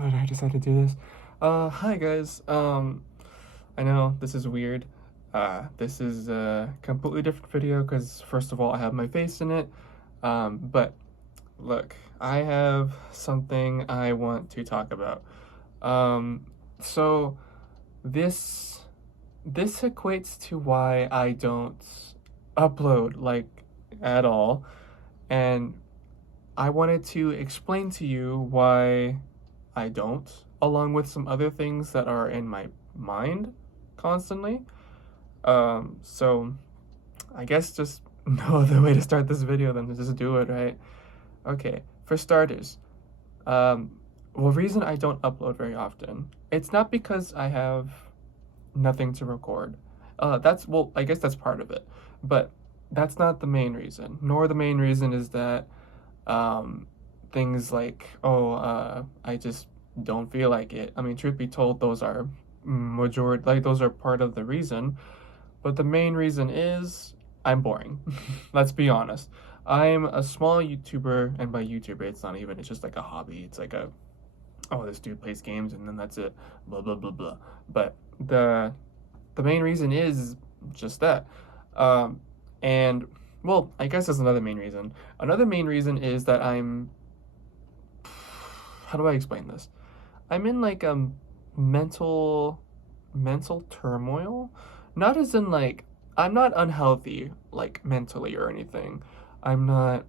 Why did I decide to do this? Hi guys. I know this is weird. This is a completely different video because first of all, I have my face in it. But look, I have something I want to talk about. So this this equates to why I don't upload like at all, and I wanted to explain to you why I don't, along with some other things that are in my mind constantly. So I guess just no other way to start this video than to just do it, right? Okay, for starters, um, well, reason I don't upload very often, it's not because I have nothing to record. Well, I guess that's part of it, but that's not the main reason. Nor the main reason is that um, things like, oh, I just don't feel like it. I mean, truth be told, those are those are part of the reason. But the main reason is I'm boring. Let's be honest. I'm a small YouTuber, and by YouTuber, it's not even, it's just like a hobby. It's like oh, this dude plays games and then that's it. Blah, blah, blah, blah. But the main reason is just that. Um, and well, I guess there's another main reason. Another main reason is that how do I explain this? I'm in like a mental mental turmoil. Not as in like I'm not unhealthy like mentally or anything. I'm not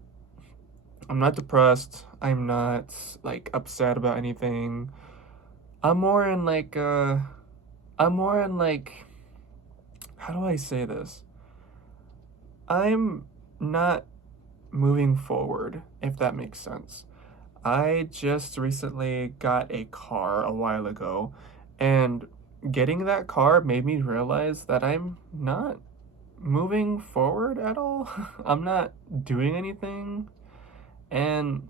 I'm not depressed. I'm not like upset about anything. I'm more in like I'm more in like how do I say this? I'm not moving forward, if that makes sense. I just recently got a car a while ago, and getting that car made me realize that I'm not moving forward at all. I'm not doing anything, and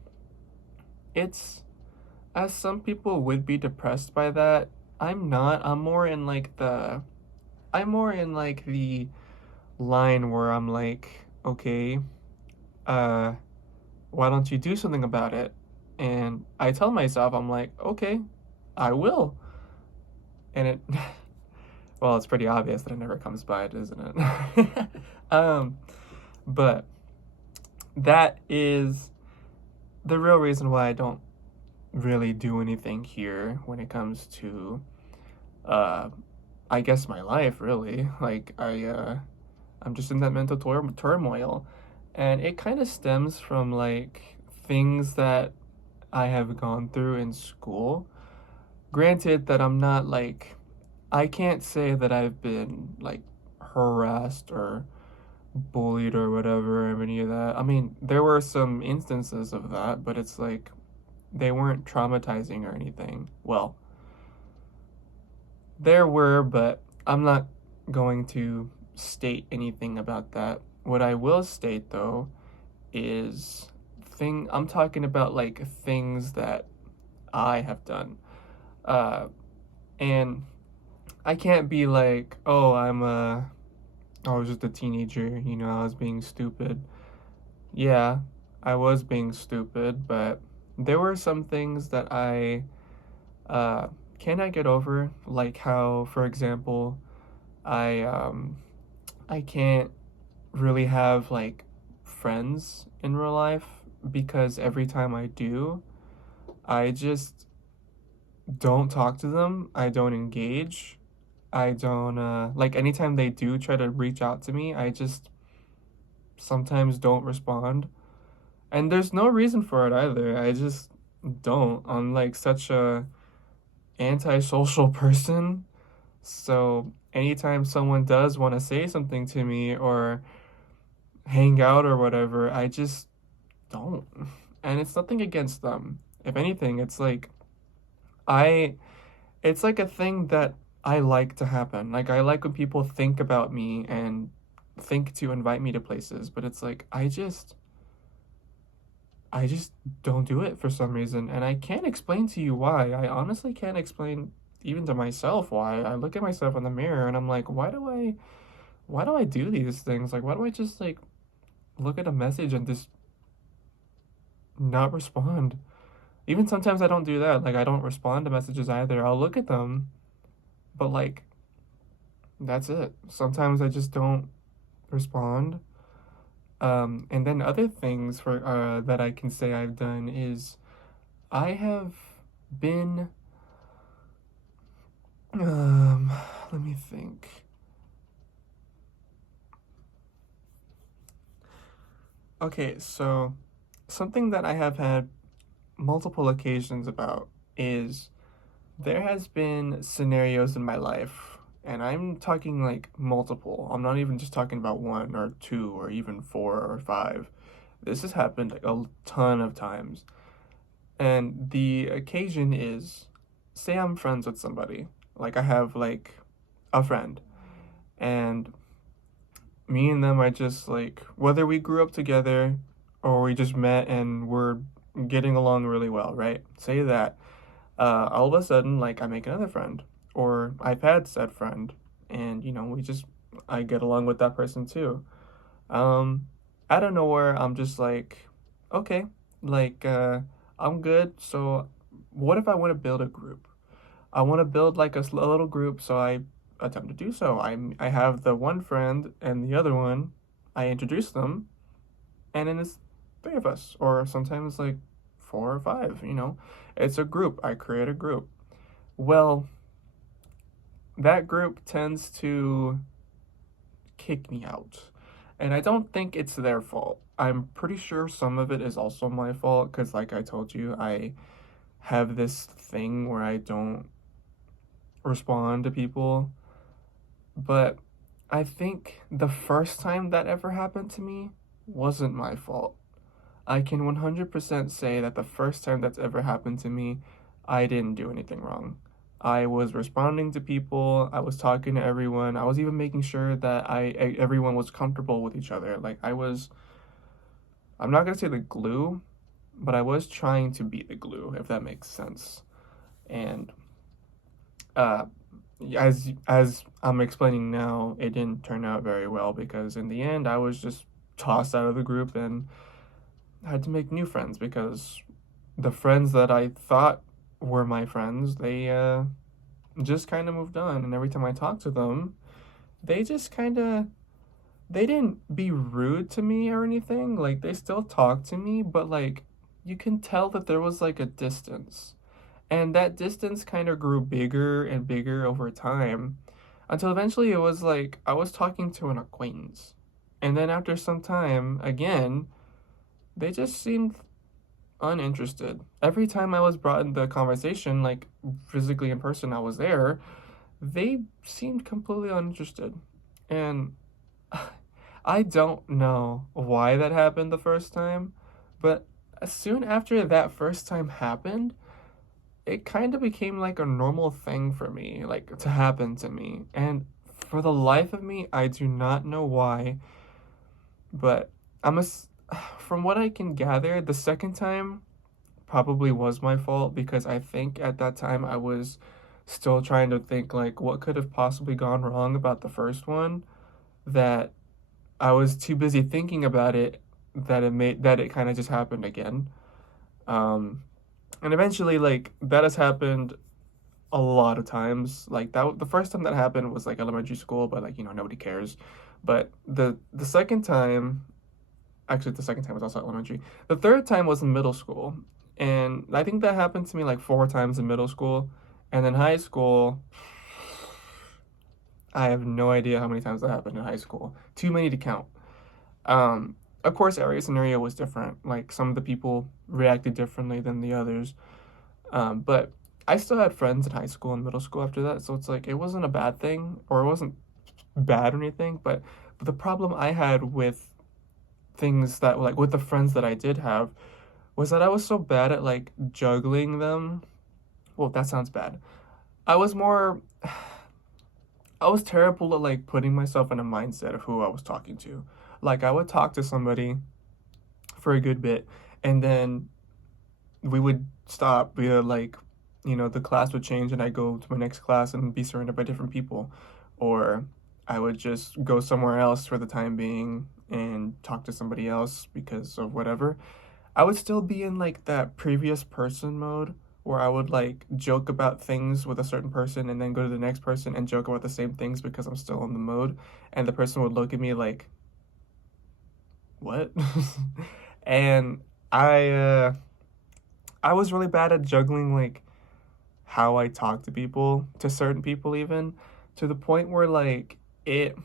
it's as some people would be depressed by that. I'm not. I'm more in like the line where I'm like, okay, uh why don't you do something about it? And I tell myself, I'm like, okay, I will. And it, well, it's pretty obvious that it never comes by it, isn't it? um, but that is the real reason why I don't really do anything here when it comes to, uh, I guess my life, really. I'm just in that mental turmoil. And it kind of stems from like things that I have gone through in school. Granted that I'm not like, I can't say that I've been like harassed or bullied or whatever or any of that. I mean, there were some instances of that, but it's like they weren't traumatizing or anything. Well, there were, but I'm not going to state anything about that. What I will state though is I'm talking about like things that I have done. Uh, and I can't be like, oh, I was just a teenager, I was being stupid. Yeah, I was being stupid, but there were some things that I uh, cannot get over, like how, for example, I um, I can't really have like friends in real life because every time I do, I just don't talk to them. I don't engage. I don't like anytime they do try to reach out to me, I just sometimes don't respond. And there's no reason for it either. I just don't. I'm like such a antisocial person. So anytime someone does want to say something to me or hang out or whatever, I just don't. And it's nothing against them. If anything, I it's like a thing that I like to happen. Like I like when people think about me and think to invite me to places, but it's like I just don't do it for some reason, and I can't explain to you why. I honestly can't explain even to myself why. I look at myself in the mirror and I'm like, why do I do these things? Like why do I just like look at a message and just not respond? Even sometimes I don't do that. Like I don't respond to messages either. I'll look at them, but like that's it. Sometimes I just don't respond. And then other things for that I can say I've done is I have been um let me think. Okay, so something that I have had multiple occasions about is there has been scenarios in my life, and I'm talking like multiple. I'm not even just talking about one or two or even four or five. This has happened like a ton of times. And the occasion is, say I'm friends with somebody. Like I have like a friend, and me and them are just like, whether we grew up together or we just met and we're getting along really well, right? Say that all of a sudden, like I make another friend, or I've had said friend, and we just I get along with that person too. Um, Out of nowhere, I'm just like, okay, like I'm good. So, what if I want to build a group? I want to build like a little group, so I attempt to do so. I have the one friend and the other one. I introduce them, and then it's three of us, or sometimes like four or five. It's a group. I create a group. Well, that group tends to kick me out. And I don't think it's their fault. I'm pretty sure some of it is also my fault because, like I told you, I have this thing where I don't respond to people. But I think the first time that ever happened to me wasn't my fault. I can 100% say that the first time that's ever happened to me, I didn't do anything wrong. I was responding to people, I was talking to everyone, I was even making sure that everyone was comfortable with each other. Like I'm not gonna say the glue, but I was trying to be the glue, if that makes sense. And uh, as I'm explaining now, it didn't turn out very well because in the end, I was just tossed out of the group and had to make new friends because the friends that I thought were my friends, they just kind of moved on. And every time I talked to them, they just kind of they didn't be rude to me or anything. Like they still talked to me, but like you can tell that there was like a distance. And that distance kind of grew bigger and bigger over time until eventually it was like I was talking to an acquaintance. And then after some time, again, they just seemed uninterested. Every time I was brought in the conversation, like physically in person, I was there, they seemed completely uninterested. And I don't know why that happened the first time, but soon after that first time happened, it kind of became like a normal thing for me, like to happen to me. And for the life of me, I do not know why, but I'm a, from what I can gather, the second time probably was my fault because I think at that time I was still trying to think like what could have possibly gone wrong about the first one that I was too busy thinking about it that it kind of just happened again. Um, and eventually like that has happened a lot of times. Like that the first time that happened was like elementary school, but like nobody cares. But the second time, actually the second time was also elementary. The third time was in middle school. And I think that happened to me like four times in middle school. And then high school, I have no idea how many times that happened in high school. Too many to count. Of course, every scenario was different. Like some of the people reacted differently than the others. But I still had friends in high school and middle school after that. So it's like it wasn't a bad thing or it wasn't bad or anything. But the problem I had with things that like with the friends that I did have was that I was so bad at like juggling them. Well, that sounds bad. I was more I was terrible at like putting myself in a mindset of who I was talking to. Like I would talk to somebody for a good bit and then we would stop. We would like, the class would change and I'd go to my next class and be surrounded by different people. Or I would just go somewhere else for the time being and talk to somebody else because of whatever. I would still be in like that previous person mode where I would like joke about things with a certain person and then go to the next person and joke about the same things because I'm still in the mode, and the person would look at me like, "What?" And I uh I was really bad at juggling like how I talk to people, to certain people even, to the point where like it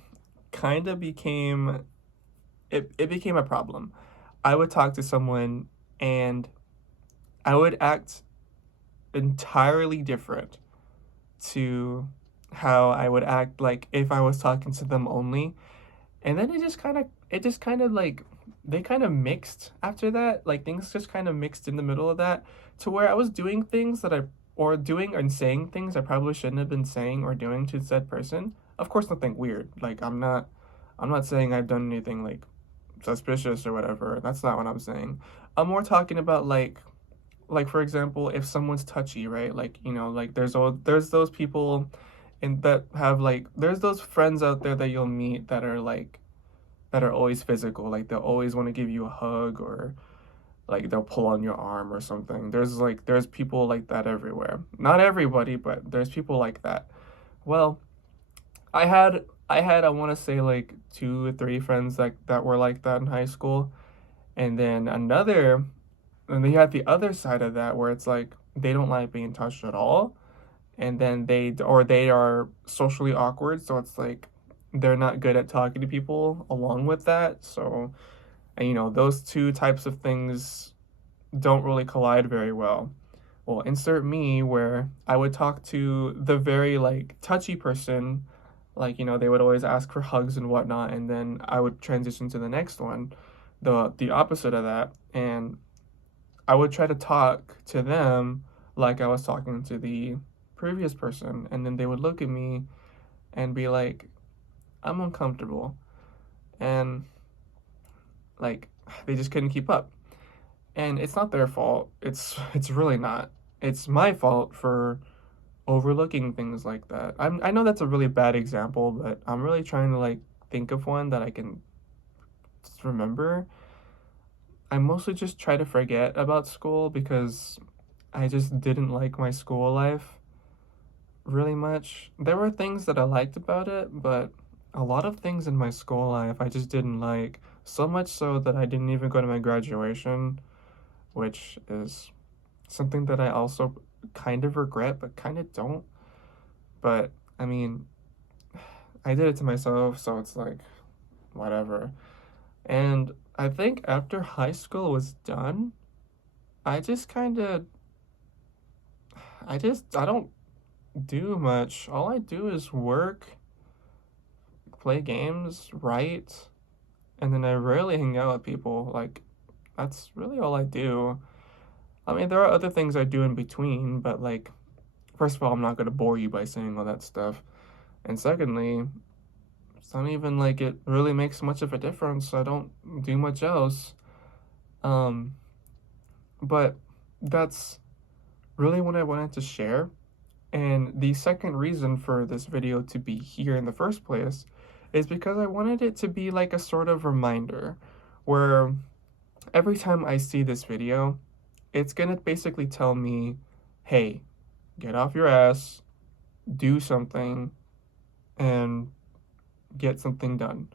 kind of became it became a problem. I would talk to someone and I would act entirely different to how I would act like if I was talking to them only. And then it just kind of like they kind of mixed after that. Like things just kind of mixed in the middle of that to where I was doing things that I or doing and saying things I probably shouldn't have been saying or doing to said person. Of course nothing weird. Like I'm not saying I've done anything like suspicious or whatever. That's not what I'm saying. I'm more talking about like for example, if someone's touchy, right? Like, you know, like there's those people and that have like there's those friends out there that you'll meet that are like that are always physical. Like they'll always want to give you a hug or like they'll pull on your arm or something. There's people like that everywhere. Not everybody, but there's people like that. Well, I want to say like two or three friends that were like that in high school. And then and they had the other side of that where it's like they don't like being touched at all, and then they are socially awkward, so it's like they're not good at talking to people along with that. So, and you know, those two types of things don't really collide very well. Well, insert me where I would talk to the very like touchy person, like, you know, they would always ask for hugs and whatnot, and then I would transition to the next one, the opposite of that, and I would try to talk to them like I was talking to the previous person, and then they would look at me and be like, I'm uncomfortable. And like they just couldn't keep up. And it's not their fault. It's really not. It's my fault for overlooking things like that. I know that's a really bad example, but I'm really trying to like think of one that I can remember. I mostly just try to forget about school because I just didn't like my school life really much. There were things that I liked about it, but a lot of things in my school life I just didn't like. So much so that I didn't even go to my graduation, which is something that I also kind of regret, but kind of don't. But I mean, I did it to myself, so it's like, whatever. And I think after high school was done, I just kind of, I don't do much. All I do is work, play games, write, and then I rarely hang out with people. Like, that's really all I do. I mean, there are other things I do in between, but like, first of all, I'm not gonna bore you by saying all that stuff. And secondly, it's not even like it really makes much of a difference. I don't do much else. Um, but that's really what I wanted to share. And the second reason for this video to be here in the first place is because I wanted it to be like a sort of reminder where every time I see this video, it's gonna basically tell me, hey, get off your ass, do something, and get something done.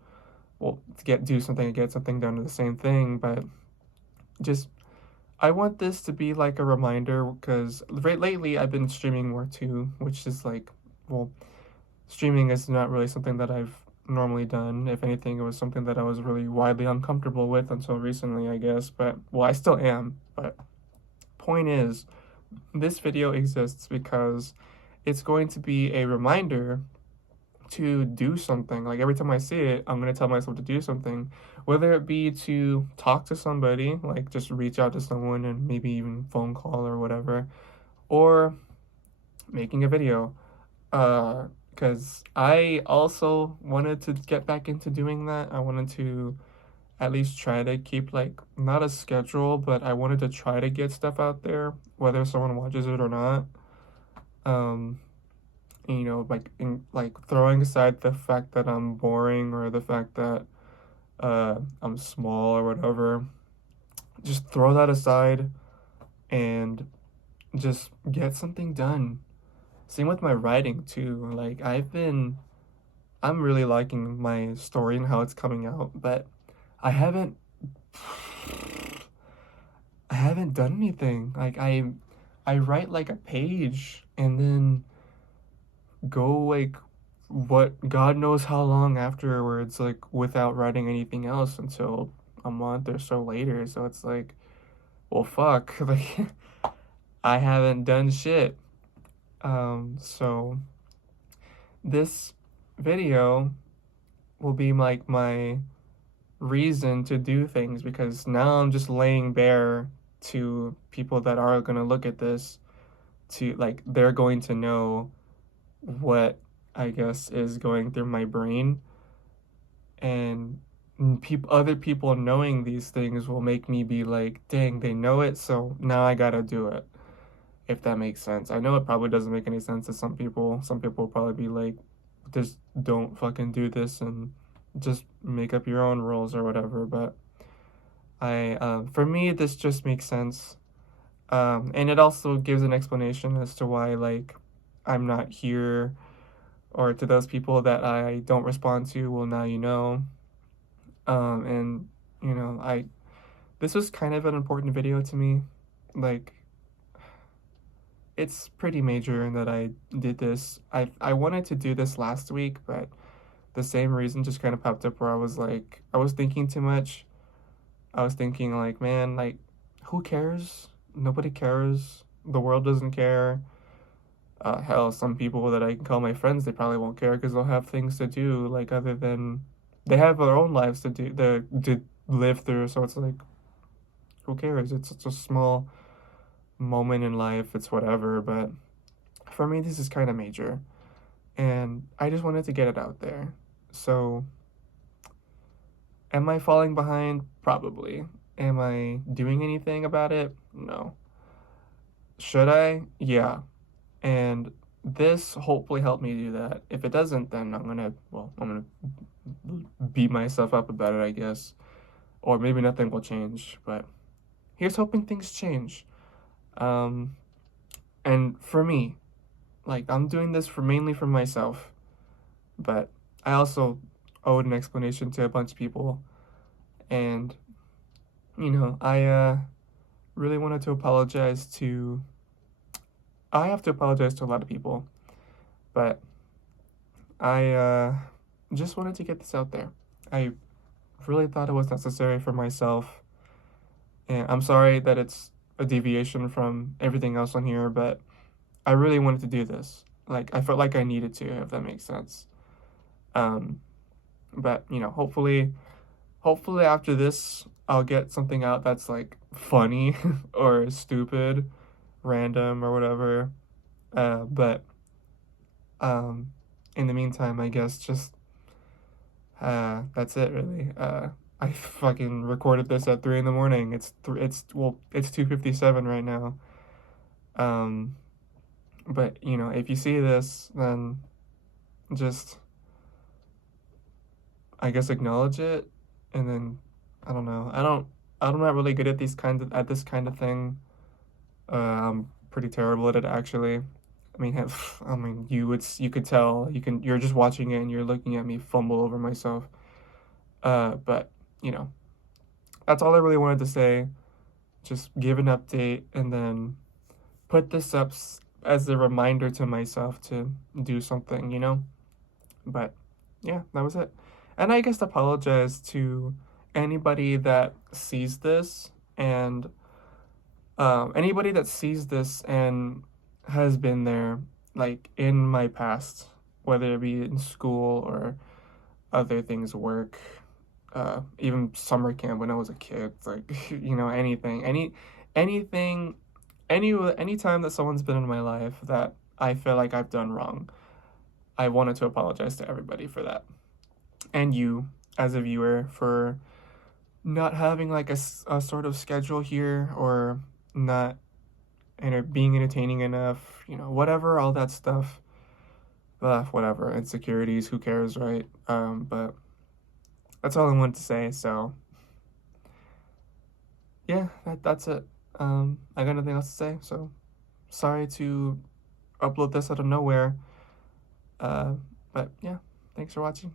Well, do something and get something done to the same thing, but just I want this to be like a reminder because lately I've been streaming more too, which is like, well, streaming is not really something that I've normally done. If anything, it was something that I was really widely uncomfortable with until recently, I guess. But, well, I still am. But, point is, this video exists because it's going to be a reminder to do something. Like every time I see it, I'm going to tell myself to do something, whether it be to talk to somebody, like just reach out to someone and maybe even phone call or whatever, or making a video. Because I also wanted to get back into doing that. I wanted to at least try to keep like not a schedule, but I wanted to try to get stuff out there, whether someone watches it or not. Um, you know, like throwing aside the fact that I'm boring or the fact that I'm small or whatever. just throw that aside and just get something done. Same with my writing too. Like I'm really liking my story and how it's coming out, but I haven't I haven't done anything. Like I write like a page and then go like what God knows how long afterwards, like without writing anything else until a month or so later. So it's like, well, fuck, like I haven't done shit. So this video will be like my reason to do things because now I'm just laying bare to people that are gonna look at this to like they're going to know what I guess is going through my brain, and other people knowing these things will make me be like, dang, they know it, so now I gotta do it. If that makes sense. I know it probably doesn't make any sense to some people. Some people will probably be like, just don't fucking do this and just make up your own rules or whatever. But for me, this just makes sense. And it also gives an explanation as to why, like, I'm not here, or to those people that I don't respond to, well, now you know. And this was kind of an important video to me. Like, it's pretty major in that I did this. I wanted to do this last week, but the same reason just kind of popped up where I was like, I was thinking too much. I was thinking like, man, like, who cares? Nobody cares. The world doesn't care. Hell, some people that I can call my friends, they probably won't care because they'll have things to do, like other than they have their own lives to do, to live through. So it's like, who cares? It's such a small moment in life. It's whatever. But for me, this is kind of major, and I just wanted to get it out there. So, am I falling behind? Probably. Am I doing anything about it? No. Should I? Yeah. And this hopefully helped me do that. If it doesn't, then I'm gonna beat myself up about it, I guess. Or maybe nothing will change. But here's hoping things change. Um, and for me, like I'm doing this for mainly for myself, but I also owed an explanation to a bunch of people, and I really wanted to apologize to. I have to apologize to a lot of people, but I just wanted to get this out there. I really thought it was necessary for myself, and I'm sorry that it's a deviation from everything else on here, but I really wanted to do this. Like I felt like I needed to, if that makes sense. Um, but hopefully after this, I'll get something out that's like funny or stupid, random or whatever. But um, in the meantime, I guess just that's it really. I fucking recorded this at 3 in the morning. It's 2:57 right now. Um, but if you see this, then just I guess acknowledge it, and then I don't know. I'm not really good at this kind of thing. I'm pretty terrible at it actually. I mean, you could tell. You're just watching it and you're looking at me fumble over myself. But you know, that's all I really wanted to say. Just give an update and then put this up as a reminder to myself to do something. But yeah, that was it. And I guess apologize to anybody that sees this and anybody that sees this and has been there, like in my past, whether it be in school or other things, work, even summer camp when I was a kid, like anything, any time that someone's been in my life that I feel like I've done wrong, I wanted to apologize to everybody for that, and you as a viewer for not having like a sort of schedule here or not being entertaining enough, whatever, all that stuff. Whatever, insecurities, who cares, right? But that's all I wanted to say. So, yeah, that's it. I got nothing else to say, so sorry to upload this out of nowhere. Uh, but yeah, thanks for watching.